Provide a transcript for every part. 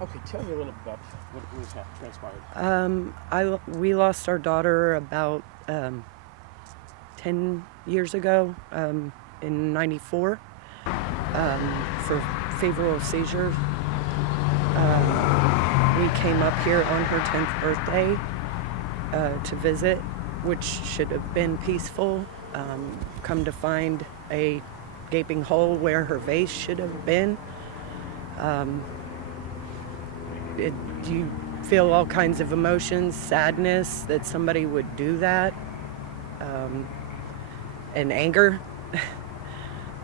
Okay, tell me a little about what transpired. We lost our daughter about 10 years ago, in '94, for febrile seizure. We came up here on her 10th birthday to visit, which should have been peaceful. Come to find a gaping hole where her vase should have been. You feel all kinds of emotions, sadness that somebody would do that, and anger.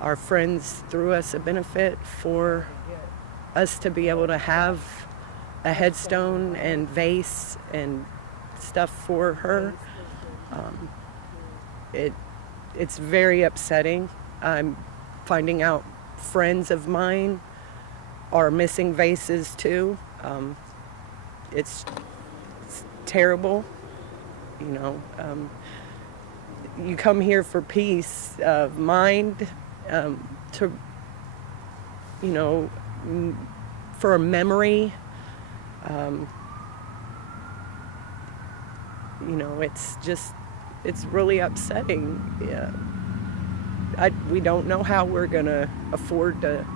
Our friends threw us a benefit for us to be able to have a headstone and vase and stuff for her. It's very upsetting. I'm finding out friends of mine are missing vases too. It's terrible, you know. You come here for peace of mind, to, you know, for a memory. You know, it's really upsetting. Yeah. We don't know how we're gonna afford to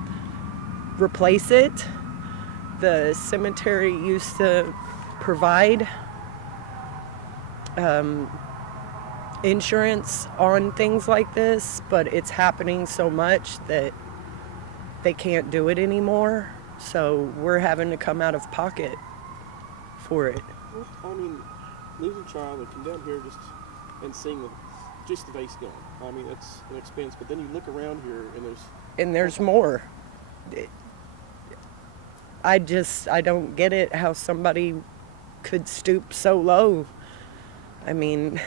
replace it. The cemetery used to provide insurance on things like this, but it's happening so much that they can't do it anymore. So we're having to come out of pocket for it. I mean, losing a child and come down here and seeing just the vase gone. I mean, it's an expense, but then you look around here and there's more. I don't get it, how somebody could stoop so low. I mean...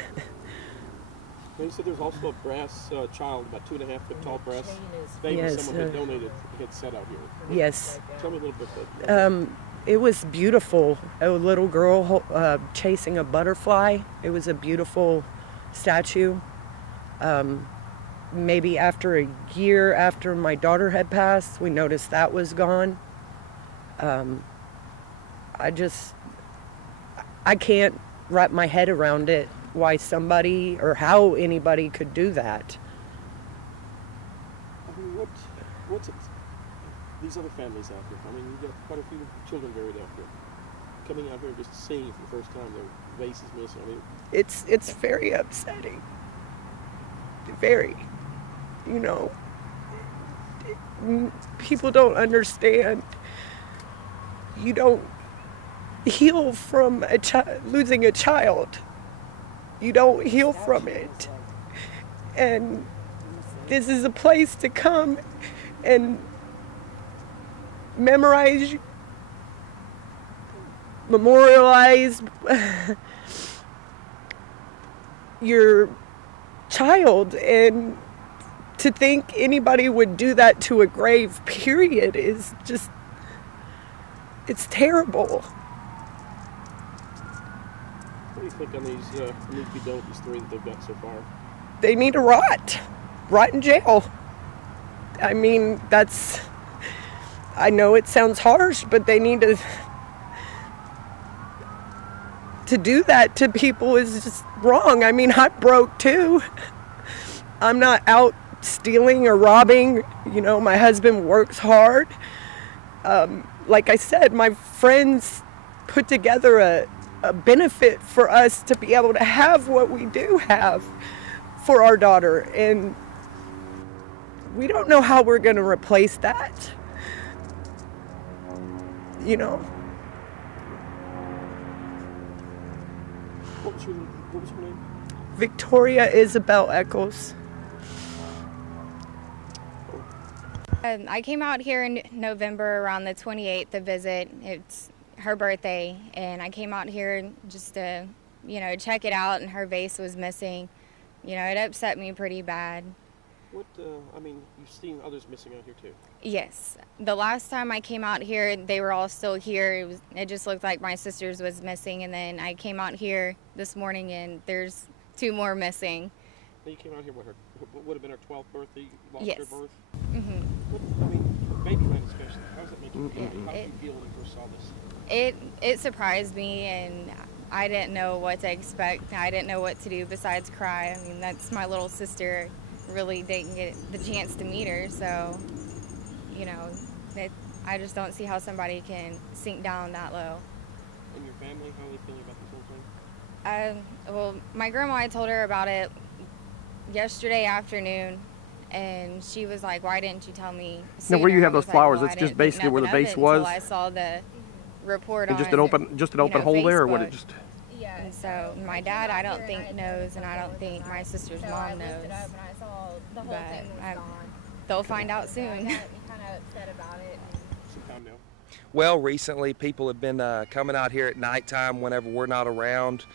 You said there's also a brass child, about 2.5 foot tall brass vase. Yes, someone had donated, had set out here. Yes. Tell me a little bit about that. It was beautiful. A little girl chasing a butterfly. It was a beautiful statue. Maybe after a year after my daughter had passed, we noticed that was gone. I can't wrap my head around it, why somebody or how anybody could do that. I mean, what's it, these other families out here? I mean, you've got quite a few children buried out here. Coming out here just seeing it for the first time, their vase is missing. I mean, it's very upsetting. Very, you know, people don't understand. You don't heal from losing a child. You don't heal from it. And this is a place to come and memorialize your child, and to think anybody would do that to a grave, period, is just, it's terrible. What do you think on these need to be done with these 3 that they've got so far? They need to rot in jail. I mean, I know it sounds harsh, but they need to do that to people is just wrong. I mean, I'm broke too. I'm not out stealing or robbing. You know, my husband works hard. Like I said, my friends put together a benefit for us to be able to have what we do have for our daughter, and we don't know how we're going to replace that. You know. What was your name? Victoria Isabelle Echols. I came out here in November around the 28th to visit. It's her birthday, and I came out here just to, you know, check it out, and her vase was missing. You know, it upset me pretty bad. I mean, you've seen others missing out here too? Yes. The last time I came out here, they were all still here. It just looked like my sister's was missing, and then I came out here this morning, and there's 2 more missing. You came out here, what would have been her 12th birthday? You lost yes. her birth? Mm-hmm. I mean, baby night especially. How does that make you feel? How did you feel when you first saw this? It surprised me, and I didn't know what to expect. I didn't know what to do besides cry. I mean, that's my little sister. Really didn't get the chance to meet her, so you know, I just don't see how somebody can sink down that low. And your family, how are they feeling about this whole thing? Well, my grandma, I told her about it yesterday afternoon, and she was like, "Why didn't you tell me sooner?" Now, where you have those flowers, well, that's just basically where the vase was? I saw the report and on just an open hole there, or what? Facebook. It just. Yeah. And so my dad, I don't think knows, and I don't think my sister's mom knows. But they'll find out soon. Well, recently people have been coming out here at nighttime whenever we're not around.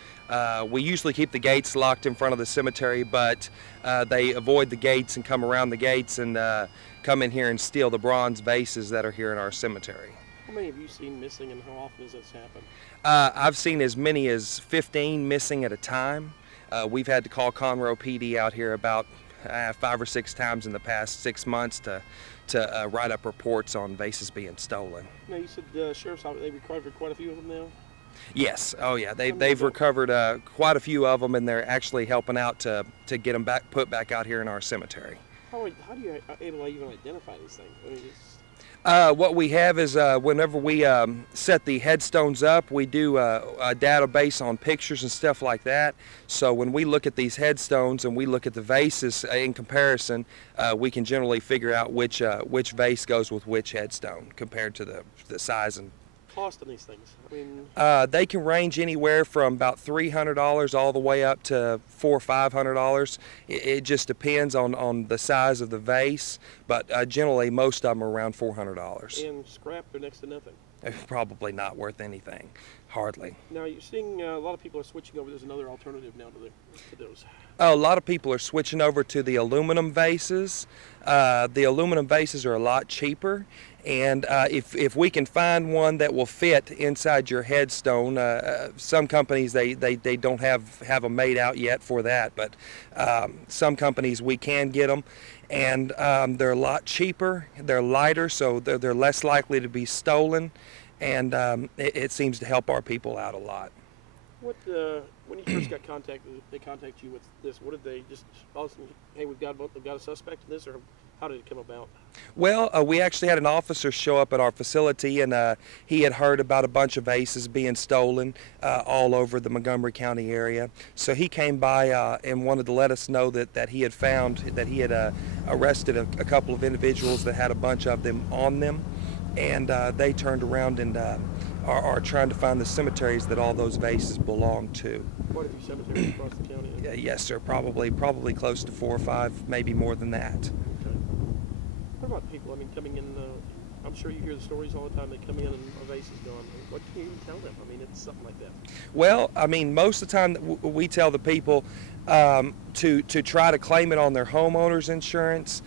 We usually keep the gates locked in front of the cemetery, but they avoid the gates and come around the gates and come in here and steal the bronze vases that are here in our cemetery. How many have you seen missing, and how often does this happen? I've seen as many as 15 missing at a time. We've had to call Conroe PD out here about 5 or 6 times in the past 6 months to write up reports on vases being stolen. Now, you said sheriff's office, they've recovered quite a few of them now? Yes, oh yeah, they've recovered quite a few of them, and they're actually helping out to get them put back out here in our cemetery. How do you able to even identify these things? I mean, what we have is whenever we set the headstones up, we do a database on pictures and stuff like that. So when we look at these headstones and we look at the vases in comparison, we can generally figure out which vase goes with which headstone compared to the size and cost on these things. I mean, they can range anywhere from about $300 all the way up to $400 or $500. It just depends on the size of the vase, but generally most of them are around $400. And scrap, they're next to nothing. They're probably not worth anything, hardly. Now you're seeing a lot of people are switching over. There's another alternative now to those. A lot of people are switching over to the aluminum vases. The aluminum vases are a lot cheaper. And if we can find one that will fit inside your headstone, some companies they don't have them made out yet for that, but some companies we can get them, and they're a lot cheaper. They're lighter, so they're less likely to be stolen, and it seems to help our people out a lot. What when you first got contacted, they contact you with this? What did they just hey, we've got a suspect in this, or how did it come about? Well, we actually had an officer show up at our facility, and he had heard about a bunch of vases being stolen all over the Montgomery County area. So he came by and wanted to let us know that he had found, that he had arrested a couple of individuals that had a bunch of them on them, and they turned around and are trying to find the cemeteries that all those vases belong to. Quite a few cemeteries across the county? Yes, sir. Probably close to 4 or 5, maybe more than that. What about people, I mean, coming in, I'm sure you hear the stories all the time, they come in and a vase is gone. What can you even tell them? I mean, it's something like that. Well, I mean, most of the time we tell the people to try to claim it on their homeowner's insurance.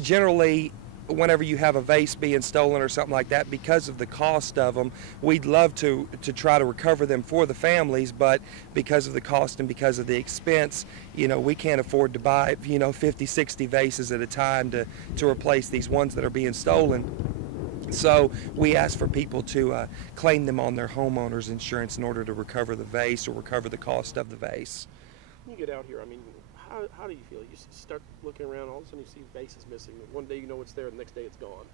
Generally, whenever you have a vase being stolen or something like that, because of the cost of them, we'd love to try to recover them for the families, but because of the cost and because of the expense, you know, we can't afford to buy, 50, 60 vases at a time to replace these ones that are being stolen. So we ask for people to claim them on their homeowner's insurance in order to recover the vase or recover the cost of the vase. When you get out here, I mean, how do you feel? You start looking around, all of a sudden you see vases missing. One day you know it's there, the next day it's gone.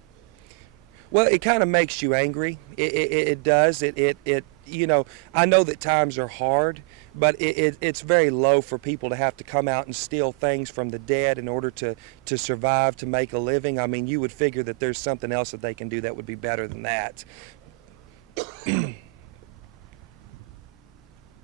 Well, it kind of makes you angry. It does. I know that times are hard, but it's very low for people to have to come out and steal things from the dead in order to survive, to make a living. I mean, you would figure that there's something else that they can do that would be better than that.